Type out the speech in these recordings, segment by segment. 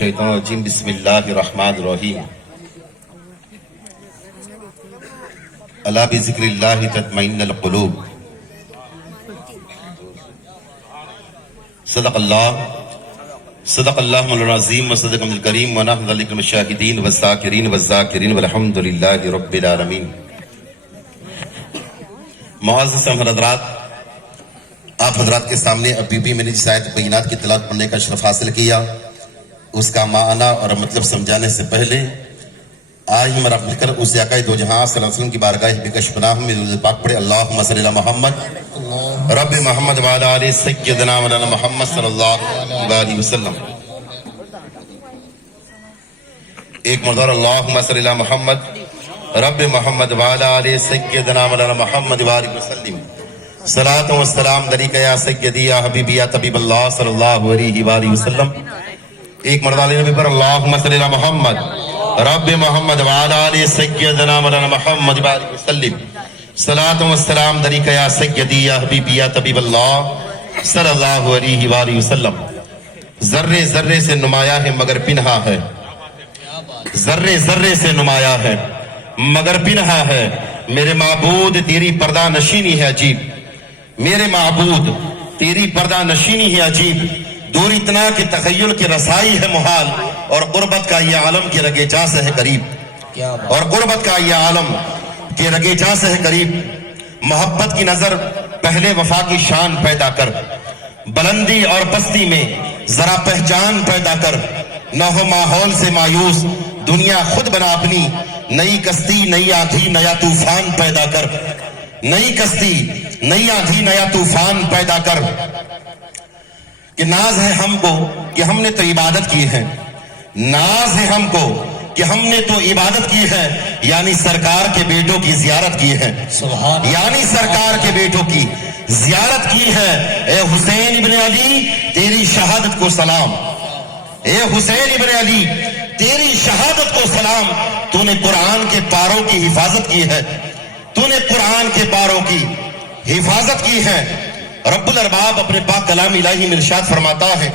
الشیطان الرجیم بسم اللہ الرحمن الرحیم الا بذکر اللہ تطمئن القلوب صدق اللہ مولانا العظیم وصدق الکریم ونحن ذلک المشاہدین والذاکرین والذاکرین والحمد للہ رب العالمین۔ معزز حضرات، آپ حضرات کے سامنے ابھی بھی میں نے جس آیت بینات کی تلاوت پڑھنے کا شرف حاصل کیا، اس کا معنی اور مطلب سمجھانے سے پہلے آج ہم رب کر اس آقا دو جہاں صلی اللہ علیہ وسلم کی بارگاہ بکش پناہ میں درود پاک پڑھے۔ اللہم صلی علی محمد رب محمد وعلی آل سیدنا مولانا محمد صلی اللہ علیہ وسلم۔ ایک مرتبہ اللہم صلی علی محمد رب محمد وعلی آل سیدنا مولانا محمد وعلی وسلم۔ صلاۃ و السلام علیک یا سیدی یا حبیبی یا طبیب اللہ صلی اللہ علیہ وآلہ وسلم۔ ایک مرتبہ نبی پر اللہم صلی علی محمد رب محمد وعلی آل سیدنا مولانا محمد وعلی وسلم۔ صلاۃ و السلام علیک یا سیدی یا حبیبی یا طبیب اللہ صلی اللہ علیہ وآلہ وسلم۔ ذرے ذرے سے نمایاں ہے مگر پنہا ہے، ذرے ذرے سے نمایاں ہے مگر پنہا ہے، میرے معبود تیری پردہ نشینی ہے عجیب، میرے معبود تیری پردہ نشینی ہے عجیب، دور اتنا کہ تخیل کی رسائی ہے محال، اور قربت کا یہ عالم کی رگے جاں سے ہے قریب، اور قربت کا یہ عالم کی رگے جاں سے ہے قریب۔ محبت کی نظر پہلے وفا کی شان پیدا کر، بلندی اور پستی میں ذرا پہچان پیدا کر، نہ ہو ماحول سے مایوس دنیا خود بنا اپنی، نئی کشتی نئی آندھی نیا طوفان پیدا کر، نئی کشتی نئی آندھی نیا طوفان پیدا کر۔ کہ ناز ہے ہم کو کہ ہم نے تو عبادت کی ہے، ناز ہے ہم کو کہ ہم نے تو عبادت کی ہے، یعنی سرکار کے بیٹوں کی زیارت کی ہے، یعنی سرکار کے بیٹوں کی زیارت کی ہے۔ اے حسین ابن علی تیری شہادت کو سلام، اے حسین ابن علی تیری شہادت کو سلام، تو نے قرآن کے پاروں کی حفاظت کی ہے، تو نے قرآن کے پاروں کی حفاظت کی ہے۔ رب الارباب اپنے پاک کلام الہی میں ارشاد فرماتا ہے،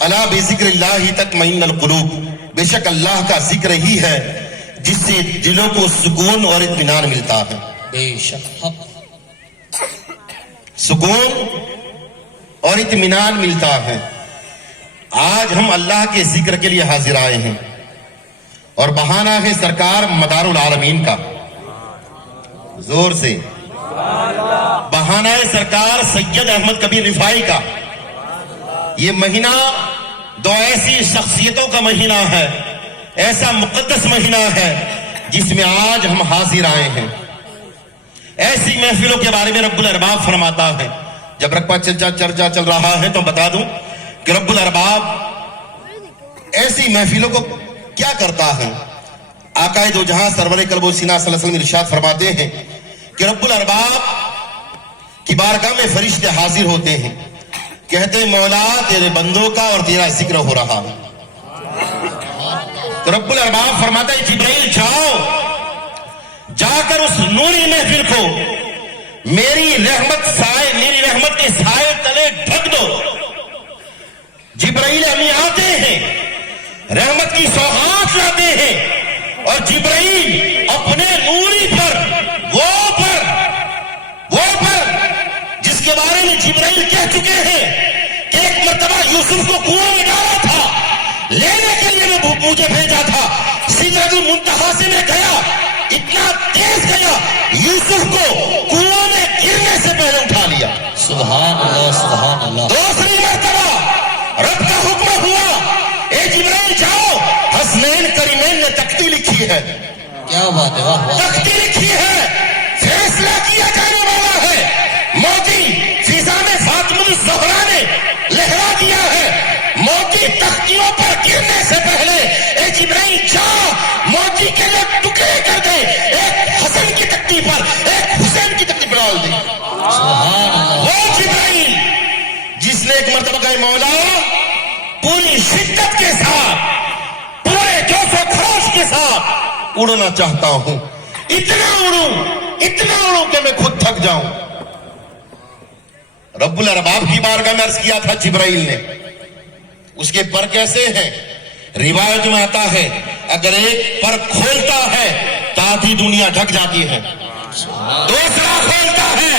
الا بذکر اللہ تطمئن القلوب، بے شک اللہ کا ذکر ہی ہے جس سے دلوں کو سکون اور اطمینان ملتا ہے، بے شک حق سکون اور اطمینان ملتا ہے۔ آج ہم اللہ کے ذکر کے لیے حاضر آئے ہیں، اور بہانہ ہے سرکار مدار العالمین کا، زور سے بہانہ ہے سرکار سید احمد کبیر رفاعی کا۔ یہ مہینہ دو ایسی شخصیتوں کا مہینہ ہے، ایسا مقدس مہینہ ہے جس میں آج ہم حاضر آئے ہیں۔ ایسی محفلوں کے بارے میں رب الارباب فرماتا ہے، جب رقبہ چرچا چل رہا ہے تو بتا دوں کہ رب الارباب ایسی محفلوں کو کیا کرتا ہے۔ آقا دو جہاں سرور قلب و سینہ صلی اللہ علیہ وسلم ارشاد فرماتے ہیں کہ رب الارباب کی بارگاہ میں فرشتے حاضر ہوتے ہیں، کہتے ہیں مولا تیرے بندوں کا اور تیرا ذکر ہو رہا ہے۔ تو رب الارباب فرماتا ہے جبرائیل جاؤ، جا کر اس نوری محفل کو میری رحمت کے سائے تلے ڈھک دو۔ جبرائیل امی آتے ہیں، رحمت کی سوغات لاتے ہیں، اور جبرائیل اپنے نوری پر جس کے بارے میں جبرائیل کہہ چکے ہیں کہ ایک مرتبہ یوسف کو کنویں میں ڈالا تھا، لینے کے لیے میں مجھے بھیجا تھا، سدرۃ المنتہا سے میں گیا، اتنا تیز گیا یوسف کو کنویں میں گرنے سے پہلے اٹھا لیا۔ سبحان اللہ سبحان اللہ۔ دوسری مرتبہ رب کا حکم ہوا، اے جبرائیل جاؤ، حسنین کریمین نے تختی لکھی ہے، کیا بات ہے، واہ واہ۔ تختی لکھی ہے، فیصلہ کیا جانے والا ہے، موتی فضا میں فاطمہ الزہرا نے لہرا دیا ہے، موتی تختیوں پر گرنے سے پہلے اے جبرائیل جا موتی کے لیے ٹکڑے کر دے، ایک حسن کی تختی پر ایک حسین کی تختی پر ڈال دے۔ سبحان اللہ۔ وہ جبرائیل جس نے ایک مرتبہ کہا مولا پوری شدت کے ساتھ پورے جوش و خروش کے ساتھ اڑنا چاہتا ہوں، اتنا اڑوں کہ میں خود تھک جاؤں۔ رب الارباب کی بارگاہ میں عرض کیا تھا جبرائیل نے، اس کے پر کیسے ہیں؟ रिवायत में आता है अगर एक पर खोलता है तो आधी दुनिया ढक जाती है, दूसरा खोलता है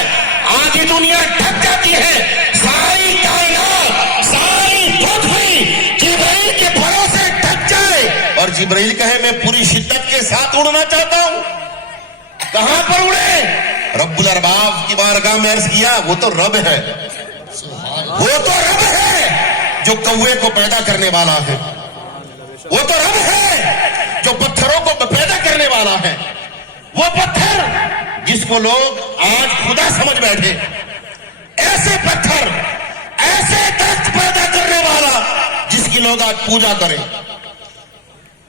आधी दुनिया ढक जाती है। सारी कायनात, सारी पृथ्वी जिब्राइल के भरोसे ढक जाए और जिब्राइल कहे मैं पूरी शिद्दत के साथ उड़ना चाहता हूं। कहां पर उड़े? रब्बुल अरबाब की बारगाह में अर्ज किया, वो तो रब है, वो तो रब है जो कौवे को पैदा करने वाला है, वो तो रब है जो पत्थरों को पैदा करने वाला है। वो पत्थर जिसको लोग आज खुदा समझ बैठे, ऐसे पत्थर, ऐसे दरख्त पैदा करने वाला जिसकी लोग आज पूजा करें,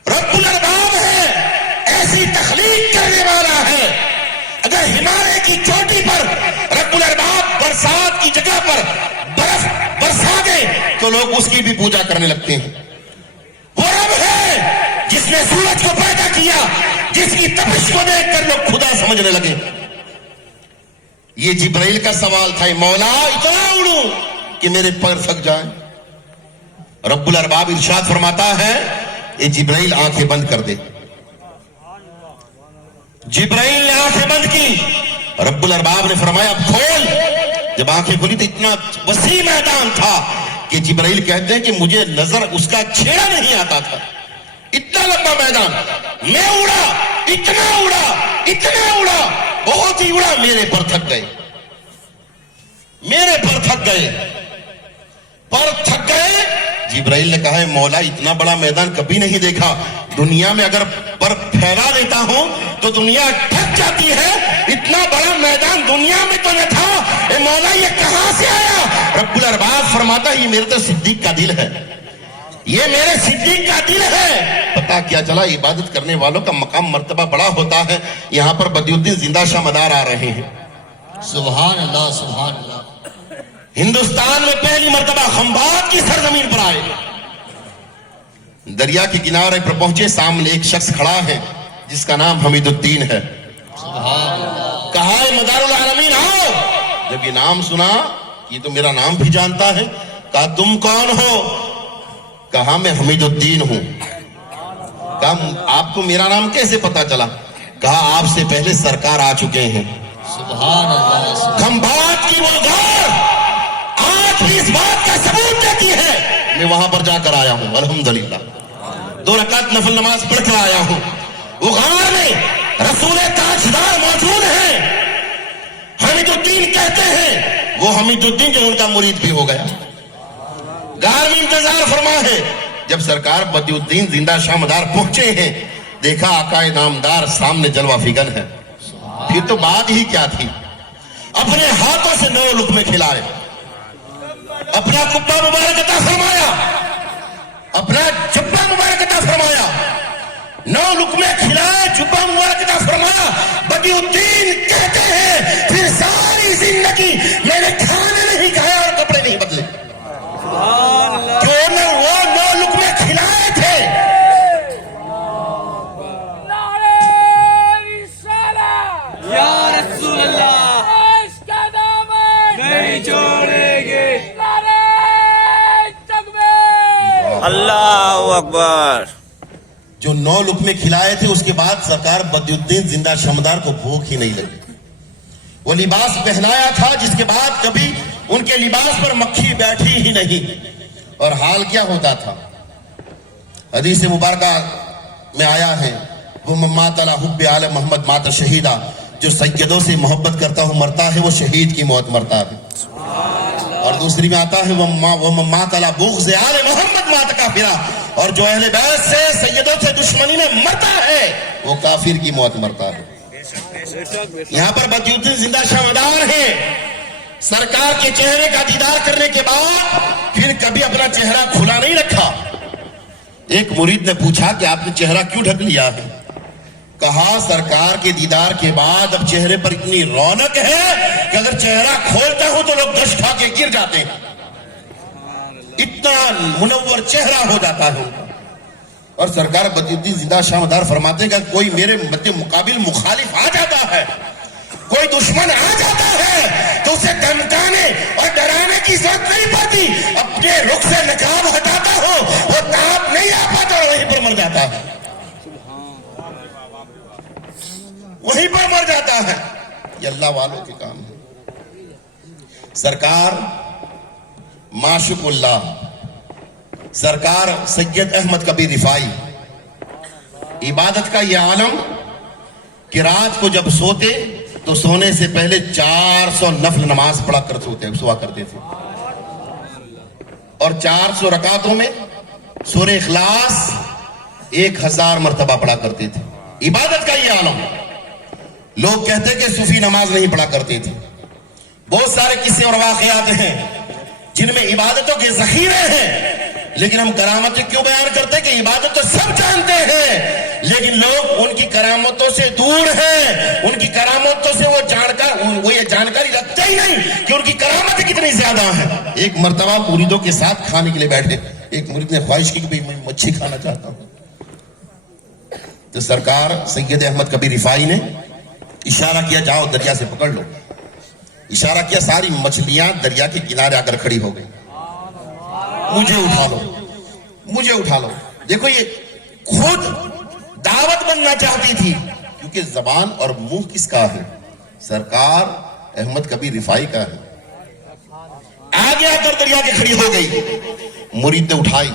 रब्बुल अरबाब है, ऐसी तखलीक करने वाला है। अगर हिमालय की चोटी पर रब्बुल अरबाब बरसात की जगह पर बर्फ बरसा दे तो लोग उसकी भी पूजा करने लगते हैं। वो रब है जिसने सूरज को पैदा किया, जिसकी तपिश को देखकर लोग खुदा समझने लगे। ये जिब्राइल का सवाल था, मौला इतना उड़ूं कि मेरे पैर थक जाए। रब्बुल अरबाब इरशाद फरमाता है ये जिब्राइल आंखें बंद कर दे। जिब्राइल ने आंखें बंद की, रब्बुल अरबाब ने फरमाया अब खोल। जब आंखें खुली तो इतना वसी मैदान था कि जिब्राइल कहते हैं कि मुझे नजर उसका छेड़ा नहीं आता था, इतना लंबा मैदान। मैं उड़ा, इतना उड़ा, इतना उड़ा, बहुत ही उड़ा, मेरे पर थक गए, मेरे पर थक गए, पर थक गए। जिब्राइल ने कहा है मौला इतना बड़ा मैदान कभी नहीं देखा, दुनिया में अगर पर फैला देता हूं तो दुनिया थक जाती है, इतना बड़ा मैदान दुनिया में तो न था। ए मौला ये कहां से आया? रब्बुल अरबाब फरमाता ये मेरे तो सिद्दीक का दिल है, ये मेरे सिद्दीक का दिल है। पता क्या चला, इबादत करने वालों का मकाम मर्तबा बड़ा होता है। यहां पर बदियुद्दीन जिंदा शाह मदार आ रहे हैं। सुभान अल्लाह, सुभान अल्लाह। हिंदुस्तान में पहली मर्तबा खंभात की सरजमीन पर आए, दरिया के किनारे पर पहुंचे, सामने एक शख्स खड़ा है जिसका नाम हमीदुद्दीन है। कहा मदारुल आलमीन आओ। जब ये नाम सुना, ये तो मेरा नाम भी जानता है, कहा तुम कौन हो? कहा मैं हमीदुद्दीन हूं। कहा आपको मेरा नाम कैसे पता चला? कहा आपसे पहले सरकार आ चुके हैं। सुभान अल्लाह। खंभात की वो घाट आज भी इस बात का सबूत देती है। मैं वहां पर जाकर आया हूं, अल्हम्दुलिल्लाह 2 रकात नफल नमाज पढ़कर आया हूं। वो गार में रसूल ताजदार मौजूद है। हमीदुद्दीन कहते हैं, वो हमीदुद्दीन जो उनका मुरीद भी हो गया। गार में इंतजार फरमा है। जब सरकार बदियुद्दीन जिंदा शाह मदार पहुंचे हैं, देखा आकाए नामदार सामने जलवा फिगन है। फिर तो बात ही क्या थी, अपने हाथों से 9 लुक़मे खिलाए, अपना कुब्बा मुबारक अता फरमाया, अपना जुब्बा मुबारक अता फरमाया, 9 लुक़मे खिलाए, जुब्बा मुबारक अता फरमाया। बदियुद्दीन कहते हैं फिर सारी जिंदगी मैंने खाना नहीं खाया और कपड़े नहीं बदले, क्यों न वो 9 लुक़मे खिलाए थे। अल्लाहु अकबर। जो 9 लुक़मे खिलाए थे, उसके बाद सरकार बदियुद्दीन जिंदा शाहमदार को भूख ही नहीं लगी। वो लिबास पहनाया था जिसके बाद कभी उनके लिबास पर मक्खी बैठी ही नहीं। और हाल क्या होता था, हदीस मुबारक में आया है, वो मम्मात अला हुब्बे आले मोहम्मद माता शहीदा, जो सैयदों से मोहब्बत करता हूं मरता है वो शहीद की मौत मरता है। और दूसरी में आता है वो मम्मात अला बुग़्ज़ आले मोहम्मद माता काफिरा, और जो अहले बैत से सैयदों से दुश्मनी में मरता है वो काफिर की मौत मरता है। यहां पर बदियुद्दीन जिंदा शाह मदार है। सरकार के चेहरे का दीदार करने के बाद फिर कभी अपना चेहरा खुला नहीं रखा। एक मुरीद ने पूछा कि आपने चेहरा क्यों ढक लिया है? कहा सरकार के दीदार के बाद अब चेहरे पर इतनी रौनक है कि अगर चेहरा खोलता हूं तो लोग दश खा के गिर जाते हैं, इतना मुनव्वर चेहरा हो जाता है उनका। और सरकार बदियुद्दीन जिंदा शाह मदार फरमाते हैं कि कोई मेरे मध्य मुकाबिल मुखालिफ आ जाता है, कोई दुश्मन आ जाता है तो उसे धमकाने और डराने की जरूरत नहीं पड़ती। अपने रुख से नकाब हटाता हो, वो ताप नहीं आ पाता, मर जाता है, वहीं पर मर जाता है। ये अल्लाह वालों के काम है। सरकार माशुकुल्लाह सरकार सैयद अहमद कबीर रिफाई, इबादत का ये आलम कि रात को जब सोते तो सोने से पहले 400 नफल नमाज पढ़ा कर सोआ करते थे, और 400 रकातों में सूरह इखलास 1000 मर्तबा पढ़ा करते थे। इबादत का ये आलम। लोग कहते कि सूफी नमाज नहीं पढ़ा करते थे। बहुत सारे किस्से और वाकयात हैं जिनमें इबादतों के जखीरे हैं, लेकिन हम करामतें क्यों बयान करते हैं कि इबादत तो सब जानते हैं, लेकिन लोग उनकी करामतों से दूर हैं। उनकी करामतों से वो ये जानकारी रखते ही नहीं कि उनकी करामतें कितनी ज्यादा हैं। एक मर्तबा मुरीदों के साथ खाने के लिए बैठे, एक मुरीद ने ख्वाहिश की कि भाई मैं मच्छी खाना चाहता हूं। तो सरकार सैयद अहमद कबीर रिफाई ने इशारा किया, जाओ दरिया से पकड़ लो। इशारा किया, सारी मछलियां दरिया के किनारे आकर खड़ी हो गई। मुझे उठा लो, मुझे उठा लो। देखो ये खुद दावत बनना चाहती थी, क्योंकि जबान और मुंह किसका है? सरकार अहमद कबीर रिफाई का है। आगे आकर दरिया के खड़ी हो गई। मुरीद ने उठाई,